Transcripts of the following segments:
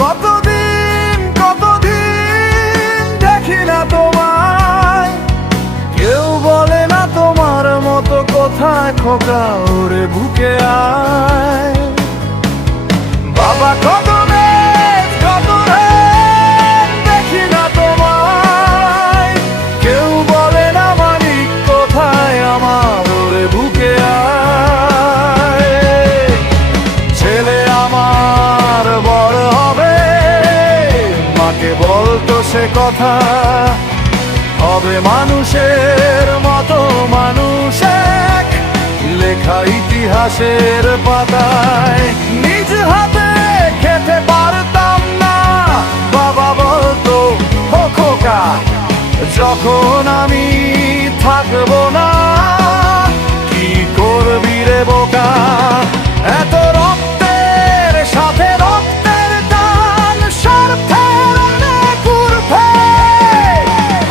কতদিন কতদিন দেখি না তোমায়, কেউ বলে না তোমার মতো কোথায় খোকা ওরে বুকে আয়। বাবা কত রাত কত রাত দেখি না তোমায়, কেউ বলে না মালিক কোথায় আমার ওরে বুকে আয়। ছেলে আমার বড় হবে, মাকে বলতো সে কথা, হবে মানুষের মতো মানুষ এক, লেখা ইতিহাসের পাতায়। নিজ হাতে খেতে পারতাম না, বাবা বলতো ও খোকা যখন আমি থাকবো না, কি করবি রে বোকা। এত রক্তের সাথে রক্তের টান, স্বার্থের অনেক ঊর্ধ্বে,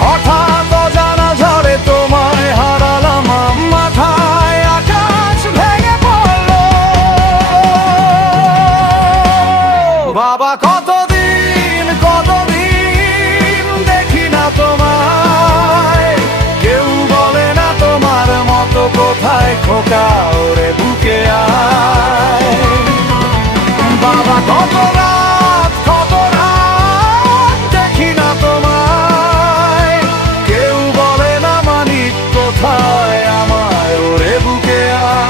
হঠাৎ অজানা ঝড়ে তোমায় হারালাম, মাথায় আকাশ ভেঙে পড়লো। বাবা কতদিন কতদিন দেখি না তোমায়, কেউ বলে না তোমার মতো কোথায় খোকা ওরে বুকে আয়। বাবা কত রাত দেখি না তোমায়, কেউ বলে না মানিক কোথায় আমায় ওরে বুকে আয়।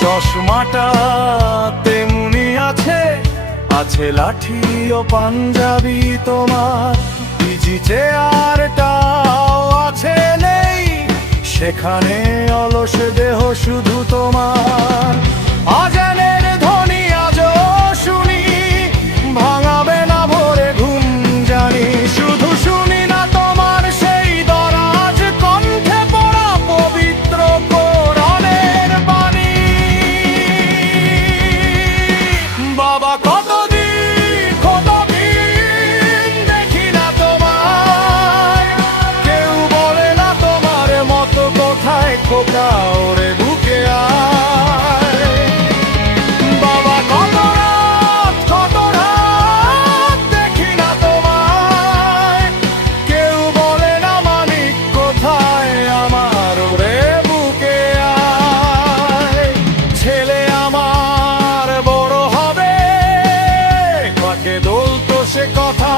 চশমাটা তেমনি আছে, আছে লাঠি ও পাঞ্জাবি তোমার, ইজি চেয়ারটাও আছে নেই, সেখানে অলস দেহ শুধু তোমার। আজানের ধ্বনি আজও শুনি, ভাঙাবে না ভোরে ঘুম জানি, শুধু শুনি না তোমার সেই দরাজ কণ্ঠে পড়া পবিত্র কোরআনের বাণী। বাবা কতদিন কতদিন দেখি না তোমায়, কেউ বলে না তোমার মতো কোথায় খোকা ওরে বুকে আয়। বাবা কত রাত দেখি না তোমায়, কেউ বলে না মানিক কোথায় আমার ওরে বুকে আয়। ছেলে আমার বড় হবে, কাকে বলতো সে কথা,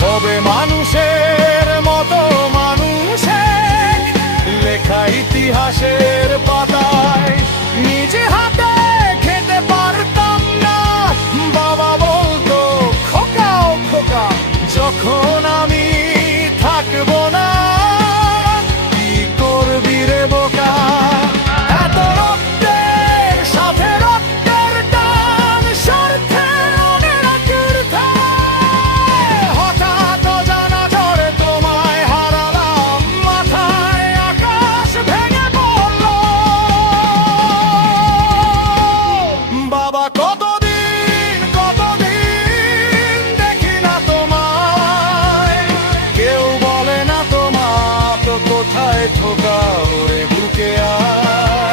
হবে মানুষের মতো মানুষ এক, লেখা ইতিহাসের পাতায়। নিজে হাতে খেতে পারতাম না, বাবা বলতো খোকা ও খোকা যখন আমি থাকবো না, কি করবি রে বোকা। এত রক্তের সাথে রক্তের টান, স্বার্থের অনেক ঊর্ধ্বে, হঠাৎ অজানা ঝড়ে তোমায় হারালাম, মাথায় আকাশ ভেঙে পড়লো। বাবা কতদিন কতদিন দেখি না তোমায়, কেউ বলে না তোমার তো কোথায় খোকা ওরে বুকে আয়।